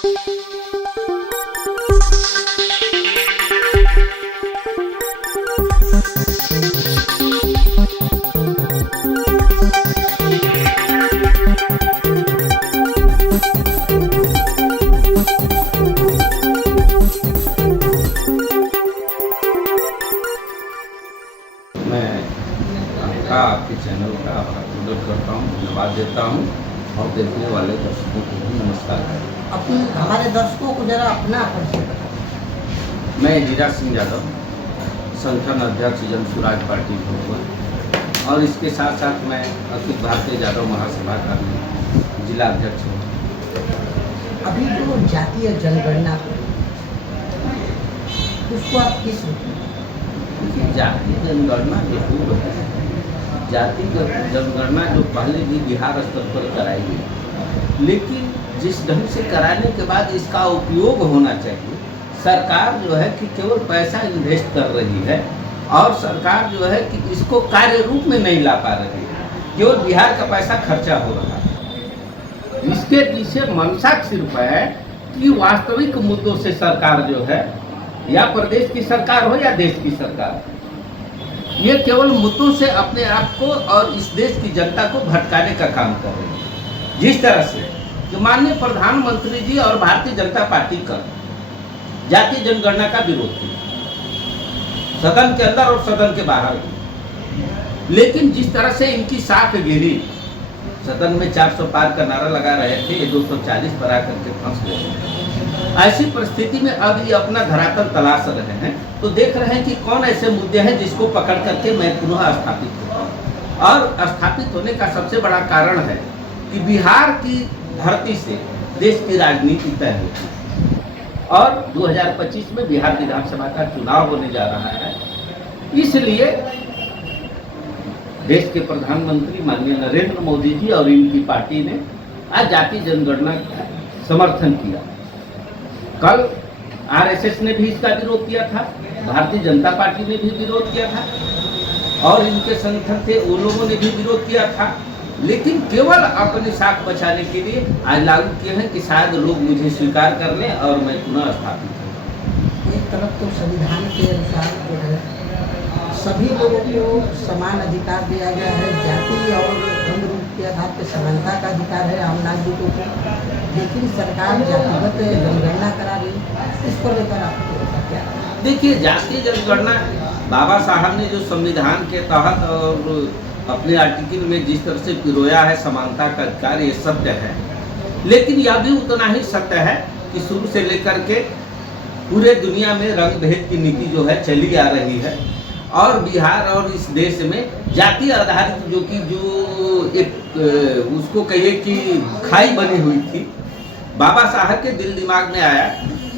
आपके चैनल का आभार करता हूँ, धन्यवाद देता हूँ और देखने वाले दर्शकों को भी नमस्कार। हमारे दर्शकों को जरा अपना परिचय बताएं। मैं हीरा सिंह यादव, संगठन अध्यक्ष जन स्वराज पार्टी भोपाल और इसके साथ साथ मैं अखिल भारतीय यादव महासभा का भी जिला अध्यक्ष हूँ। अभी जो जातीय जनगणना उसको आप किस जातीय जनगणना जो है, जातिगत जनगणना जो पहले भी बिहार स्तर पर कराई गई, लेकिन जिस ढंग से कराने के बाद इसका उपयोग होना चाहिए, सरकार जो है कि केवल पैसा इन्वेस्ट कर रही है और सरकार जो है कि इसको कार्य रूप में नहीं ला पा रही है, केवल बिहार का पैसा खर्चा हो रहा है। इसके पीछे मंशा सिर्फ है कि वास्तविक मुद्दों से सरकार जो है, या प्रदेश की सरकार हो या देश की सरकार, ये केवल मुद्दों से अपने आप को और इस देश की जनता को भटकाने का काम कर रही है। जिस तरह से कि माननीय प्रधानमंत्री जी और भारतीय जनता पार्टी का जातीय जनगणना का विरोध किया, सदन के अंदर और सदन के बाहर भी, लेकिन जिस तरह से इनकी साख गिरी, सदन में 400 पार का नारा लगा रहे थे, ये 240 पर आकर के फंस गए। ऐसी परिस्थिति में अब ये अपना धरातल तलाश रहे हैं, तो देख रहे हैं कि कौन ऐसे मुद्दे हैं जिसको पकड़ करके मैं पुनः स्थापित होता हूँ। और स्थापित होने का सबसे बड़ा कारण है कि बिहार की धरती से देश की राजनीति तय होती है और 2025 में बिहार विधानसभा का चुनाव होने जा रहा है। इसलिए देश के प्रधानमंत्री माननीय नरेंद्र मोदी जी और इनकी पार्टी ने आज जातीय जनगणना का समर्थन किया। कल आरएसएस ने भी इसका विरोध किया था, भारतीय जनता पार्टी ने भी विरोध किया था और इनके संगठन थे वो लोगों ने भी विरोध किया था, लेकिन केवल अपनी साख बचाने के लिए आज लागू किए हैं कि शायद लोग मुझे स्वीकार कर लें और मैं पुनः स्थापित हूँ। एक तरफ तो संविधान के अनुसार जो है सभी लोगों को समान अधिकार दिया गया है, जाति और धर्म रूप के आधार पर समानता का अधिकार है आम नागरिकों को, लेकिन सरकार जातिगत जनगणना करा रही, इसको लेकर आपको क्या? देखिए, जातीय जनगणना बाबा साहब ने जो संविधान के तहत और अपने आर्टिकल में जिस तरह से पिरोया है समानता का अधिकार, ये सत्य है, लेकिन यह भी उतना ही सत्य है कि शुरू से लेकर के पूरे दुनिया में रंग भेद की नीति जो है चली आ रही है और बिहार और इस देश में जाति आधारित जो एक उसको कहिए कि खाई बनी हुई थी, बाबा साहब के दिल दिमाग में आया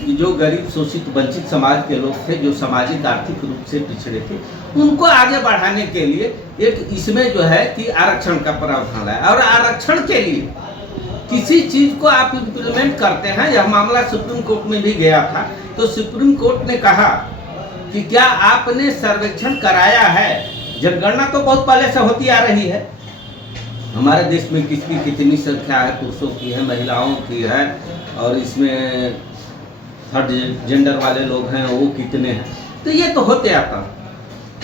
कि जो गरीब शोषित वंचित समाज के लोग थे, जो सामाजिक आर्थिक रूप से पिछड़े थे, उनको आगे बढ़ाने के लिए एक इसमें जो है कि आरक्षण का प्रावधान है और आरक्षण के लिए किसी चीज को आप इम्प्लीमेंट करते हैं। यह मामला सुप्रीम कोर्ट में भी गया था, तो सुप्रीम कोर्ट ने कहा कि क्या आपने सर्वेक्षण कराया है? जनगणना तो बहुत पहले से होती आ रही है, हमारे देश में किसकी कितनी संख्या है, पुरुषों की है, महिलाओं की है और इसमें थर्ड जेंडर वाले लोग हैं वो कितने हैं, तो ये तो होते आता,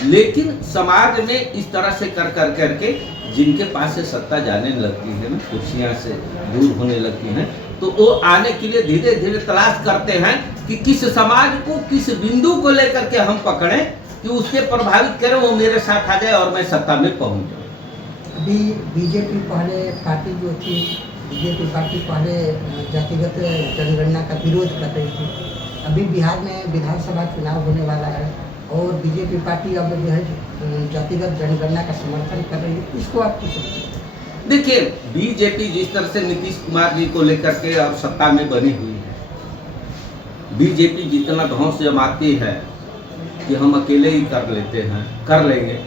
लेकिन समाज में इस तरह से कर करके जिनके पास से सत्ता जाने लगती है ना, कुर्सियां से दूर होने लगती हैं, तो वो आने के लिए धीरे धीरे तलाश करते हैं कि किस समाज को किस बिंदु को लेकर के हम पकड़ें कि उसके प्रभावित करें, वो मेरे साथ आ जाए और मैं सत्ता में पहुंच जाऊँ। अभी बीजेपी पहले पार्टी जो थी, बीजेपी पार्टी पहले जातिगत जनगणना का विरोध कर रही थी, अभी बिहार में विधानसभा चुनाव होने वाला है और बीजेपी पार्टी अब जो है जातिगत जनगणना का समर्थन कर रही है, इसको आप कुछ देखिए, बीजेपी जिस तरह से नीतीश कुमार जी को लेकर के और सत्ता में बनी हुई है, बीजेपी जितना धौंस जमाती है कि हम अकेले ही कर लेते हैं, कर लेंगे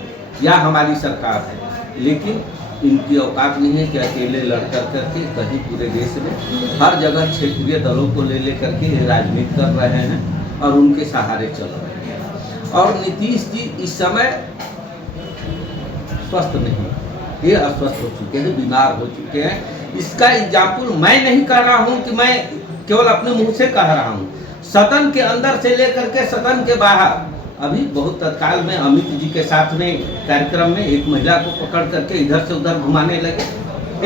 या हमारी सरकार है, लेकिन इनकी औकात नहीं है कि अकेले लड़ करके कहीं पूरे देश में हर जगह क्षेत्रीय दलों को ले करके राजनीति कर रहे हैं और उनके सहारे चल रहे हैं। और नीतीश जी इस समय स्वस्थ नहीं, ये अस्वस्थ हो चुके हैं, बीमार हो चुके हैं। इसका एग्जाम्पल मैं नहीं कर रहा हूँ कि मैं केवल अपने मुंह से कह रहा हूँ। सदन के अंदर से लेकर के सदन के बाहर, अभी बहुत तत्काल में अमित जी के साथ में कार्यक्रम में एक महिला को पकड़ करके इधर से उधर घुमाने लगे।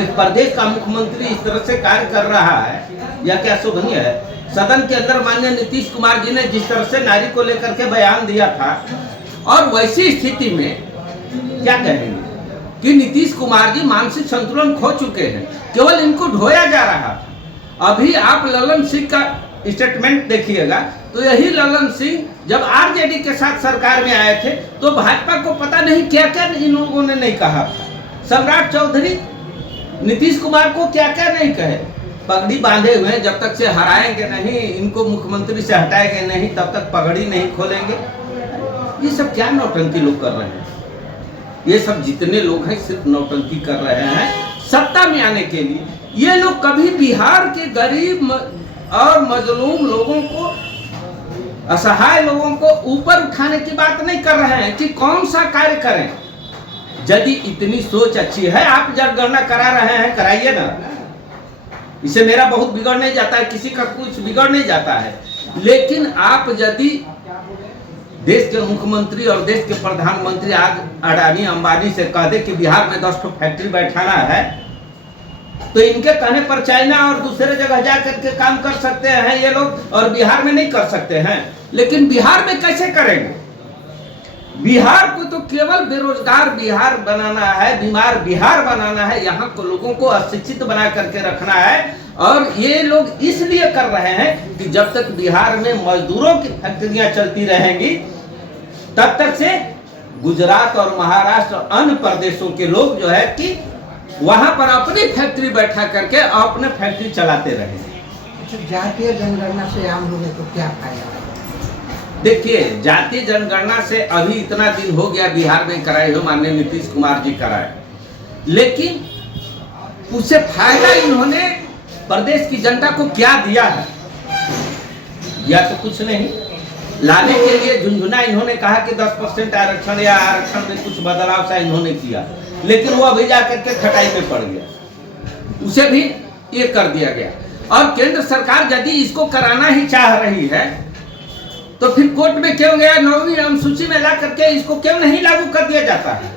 एक प्रदेश का मुख्यमंत्री इस तरह से कार्य कर रहा है, यह क्या शोभनीय है? सदन के अंदर माननीय नीतीश कुमार जी ने जिस तरह से नारी को लेकर के बयान दिया था, और वैसी स्थिति में क्या कहेंगे कि नीतीश कुमार जी मानसिक संतुलन खो चुके हैं, केवल इनको ढोया जा रहा था। अभी आप ललन सिंह का स्टेटमेंट देखिएगा तो यही ललन सिंह जब आरजेडी के साथ सरकार में आए थे तो भाजपा को पता नहीं क्या क्या इन लोगों ने नहीं कहा था। सम्राट चौधरी नीतीश कुमार को क्या क्या नहीं कहे, पगड़ी बांधे हुए जब तक से हराएंगे नहीं, इनको मुख्यमंत्री से हटाएंगे नहीं, तब तक पगड़ी नहीं खोलेंगे। ये सब क्या नौटंकी लोग कर रहे हैं? ये सब जितने लोग हैं सिर्फ नौटंकी कर रहे हैं सत्ता में आने के लिए। ये लोग कभी बिहार के गरीब और मजलूम लोगों को, असहाय लोगों को ऊपर उठाने की बात नहीं कर रहे हैं कि कौन सा कार्य करें। यदि इतनी सोच अच्छी है, आप जनगणना करा रहे हैं, कराइए ना, इसे मेरा बहुत बिगड़ नहीं जाता है, किसी का कुछ बिगड़ नहीं जाता है। लेकिन आप यदि देश के मुख्यमंत्री और देश के प्रधानमंत्री आज अडानी अंबानी से कह दे कि बिहार में 10 फैक्ट्री बैठाना है, तो इनके कहने पर चाइना और दूसरे जगह जा करके काम कर सकते हैं ये लोग, और बिहार में नहीं कर सकते हैं। लेकिन बिहार में कैसे करेंगे? बिहार को तो केवल बेरोजगार बिहार बनाना है, बीमार बिहार बनाना है, यहाँ को लोगों को अशिक्षित बना करके रखना है। और ये लोग इसलिए कर रहे हैं कि जब तक बिहार में मजदूरों की फैक्ट्रियां चलती रहेंगी तब तक से गुजरात और महाराष्ट्र और अन्य प्रदेशों के लोग जो है कि वहां पर अपनी फैक्ट्री बैठा करके अपने फैक्ट्री चलाते रहे। जातीय जनगणना से आम लोगों को क्या फायदा है? देखिए, जातीय जनगणना से अभी इतना दिन हो गया बिहार में कराए हुए, माननीय नीतीश कुमार जी कराए, लेकिन उससे फायदा इन्होंने प्रदेश की जनता को क्या दिया है? या तो कुछ नहीं। लाने के लिए झुंझुना इन्होंने कहा कि 10% आरक्षण या आरक्षण में कुछ बदलाव सा इन्होंने किया, लेकिन वो अभी जाकर के खटाई में पड़ गया, उसे भी ये कर दिया गया। और केंद्र सरकार यदि इसको कराना ही चाह रही है तो फिर कोर्ट में क्यों गया? 9वीं अनुसूची में ला करके इसको क्यों नहीं लागू कर दिया जाता है?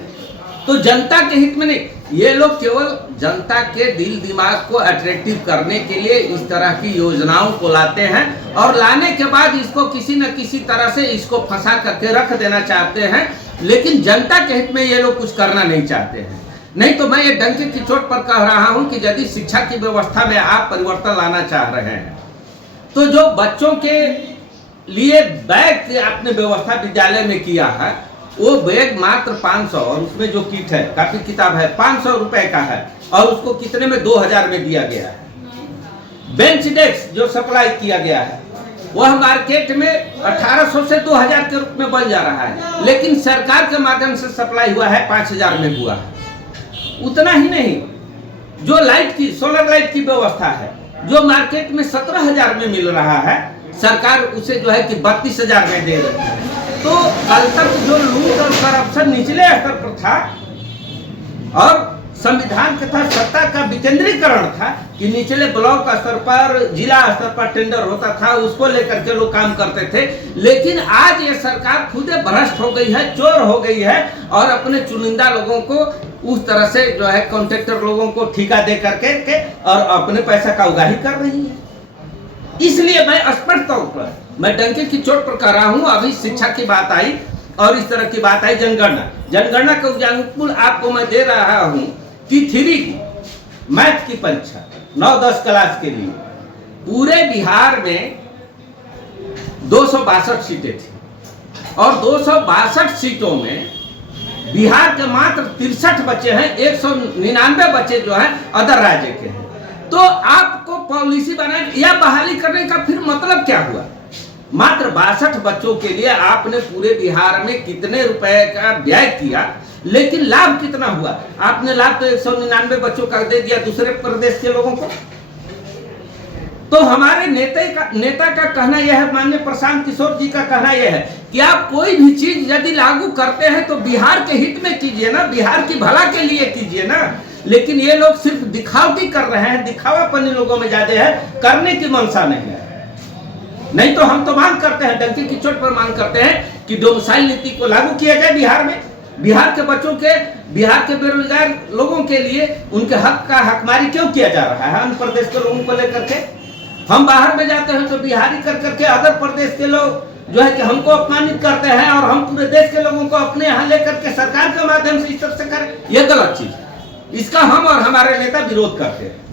तो जनता के हित में नहीं, ये लोग केवल जनता के दिल दिमाग को अट्रैक्टिव करने के लिए इस तरह की योजनाओं को लाते हैं, और लाने के बाद इसको किसी न किसी तरह से इसको फंसा करके रख देना चाहते हैं। लेकिन जनता के हित में ये लोग कुछ करना नहीं चाहते हैं। नहीं तो मैं ये डंके की चोट पर कह रहा हूं कि यदि शिक्षा की व्यवस्था में आप परिवर्तन लाना चाह रहे हैं तो जो बच्चों के लिए बैग आपने व्यवस्था विद्यालय में किया है, वो बैग मात्र 500, और उसमें जो किट है, कापी किताब है, 500 रुपए का है, और उसको कितने में 2000 में दिया गया है। बेंच डेस्क जो सप्लाई किया गया है वह मार्केट में 1800 से 2000 के रूप में बन जा रहा है, लेकिन सरकार के माध्यम से सप्लाई हुआ है 5000 में हुआ है। उतना ही नहीं, जो लाइट की, सोलर लाइट की व्यवस्था है, जो मार्केट में 17000 में मिल रहा है, सरकार उसे जो है कि 32000 में दे रही है। तो कल तक जो लूट और करप्शन निचले स्तर पर था और संविधान के तहत सत्ता का विकेंद्रीकरण था कि निचले ब्लॉक स्तर पर, जिला स्तर पर टेंडर होता था, उसको लेकर के लोग काम करते थे। लेकिन आज ये सरकार खुद भ्रष्ट हो गई है, चोर हो गई है, और अपने चुनिंदा लोगों को उस तरह से जो है कॉन्ट्रैक्टर लोगों को ठेका दे करके और अपने पैसा का उगाही कर रही है। इसलिए मैं स्पष्ट तौर पर, मैं डंके की चोट पर कह रहा हूं। अभी शिक्षा की बात आई और इस तरह की बात आई, जनगणना का एग्जाम्पल आपको मैं दे रहा हूं कि 3 की मैथ की परीक्षा 9-10 क्लास के लिए पूरे बिहार में 262 सीटें थी, और 262 सीटों में बिहार के मात्र 63 बच्चे हैं, 199 बच्चे जो हैं अदर राज्य के हैं। तो आपको पॉलिसी बनाने या बहाली करने का फिर मतलब क्या हुआ? मात्र 62 बच्चों के लिए आपने पूरे बिहार में कितने रुपए का व्यय किया, लेकिन लाभ कितना हुआ? आपने लाभ तो 199 बच्चों का दे दिया दूसरे प्रदेश के लोगों को। तो हमारे नेता का कहना यह है, माननीय प्रशांत किशोर जी का कहना यह है कि आप कोई भी चीज यदि लागू करते हैं तो बिहार के हित में कीजिए ना, बिहार की भला के लिए कीजिए ना। लेकिन ये लोग सिर्फ दिखावटी कर रहे हैं, दिखावापन इन लोगों में ज्यादा है, करने की मंशा नहीं है। नहीं तो हम तो मांग करते हैं, डंकी की चोट पर मांग करते हैं कि डोमिसाइल नीति को लागू किया जाए बिहार में। बिहार के बच्चों के, बिहार के बेरोजगार लोगों के लिए उनके हक का हकमारी क्यों किया जा रहा है अन्य प्रदेश के लोगों को लेकर के? हम बाहर में जाते हैं तो बिहारी कर करके अदर प्रदेश के लोग जो है कि हमको अपमानित करते हैं, और हम पूरे देश के लोगों को अपने यहाँ लेकर के सरकार के माध्यम से इस तरह से करें, यह गलत चीज। इसका हम और हमारे नेता विरोध करते हैं।